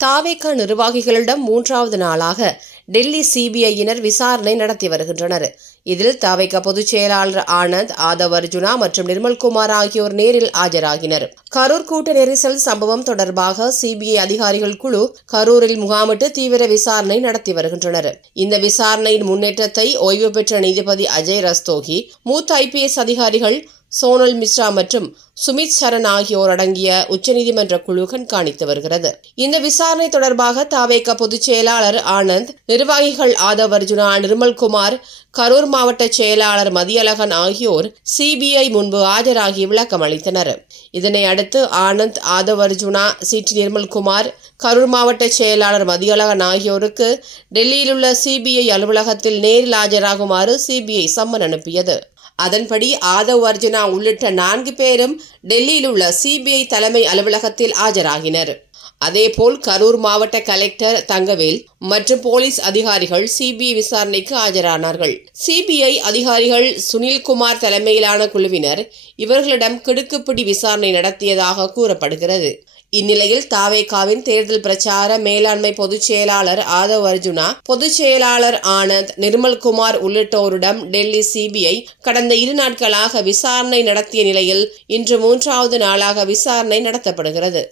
தாவேகா நிர்வாகிகளிடம் 3வது நாளாக டெல்லி சிபிஐயினர் விசாரணை நடத்தி வருகின்றனர். இதில் தாவேகா பொதுச் செயலாளர் ஆனந்த், ஆதவ் அர்ஜுனா மற்றும் நிர்மல்குமார் ஆகியோர் நேரில் ஆஜராகினர். கரூர் கூட்ட நெரிசல் சம்பவம் தொடர்பாக சிபிஐ அதிகாரிகள் குழு கரூரில் முகாமிட்டு தீவிர விசாரணை நடத்தி வருகின்றனர். இந்த விசாரணையின் முன்னேற்றத்தை ஓய்வு பெற்ற நீதிபதி அஜய் ரஸ்தோகி, மூத்த IPS அதிகாரிகள் சோனல் மிஸ்ரா மற்றும் சுமித் சரண் ஆகியோர் அடங்கிய உச்சநீதிமன்ற குழு கண்காணித்து வருகிறது. இந்த விசாரணை தொடர்பாக தாவேகா பொதுச் செயலாளர் ஆனந்த், நிர்வாகிகள் ஆதவ் அர்ஜுனா, நிர்மல்குமார், கரூர் மாவட்ட செயலாளர் மதியழகன் ஆகியோர் சிபிஐ முன்பு ஆஜராகி விளக்கம் அளித்தனர். இதனை அடுத்து ஆனந்த், ஆதவ் அர்ஜுனா, CT நிர்மல்குமார், கரூர் மாவட்ட செயலாளர் மதியழகன் ஆகியோருக்கு டெல்லியில் உள்ள சிபிஐ அலுவலகத்தில் நேரில் ஆஜராகுமாறு சிபிஐ சம்மன் அனுப்பியது. அதன்படி ஆதவ் அர்ஜுனா உள்ளிட்ட 4 பேரும் டெல்லியில் உள்ள சிபிஐ தலைமை அலுவலகத்தில் ஆஜராகினர். அதேபோல் கரூர் மாவட்ட கலெக்டர் தங்கவேல் மற்றும் போலீஸ் அதிகாரிகள் சிபிஐ விசாரணைக்கு ஆஜரானார்கள். சிபிஐ அதிகாரிகள் சுனில்குமார் தலைமையிலான குழுவினர் இவர்களிடம் கிடுக்குப்பிடி விசாரணை நடத்தியதாக கூறப்படுகிறது. இந்நிலையில் தாவேகாவின் தேர்தல் பிரச்சார மேலாண்மை பொதுச் செயலாளர் ஆதவ் அர்ஜுனா, பொதுச் செயலாளர் ஆனந்த், நிர்மல்குமார் உள்ளிட்டோரிடம் டெல்லி சிபிஐ கடந்த 2 நாட்களாக விசாரணை நடத்திய நிலையில் இன்று 3வது நாளாக விசாரணை நடத்தப்படுகிறது.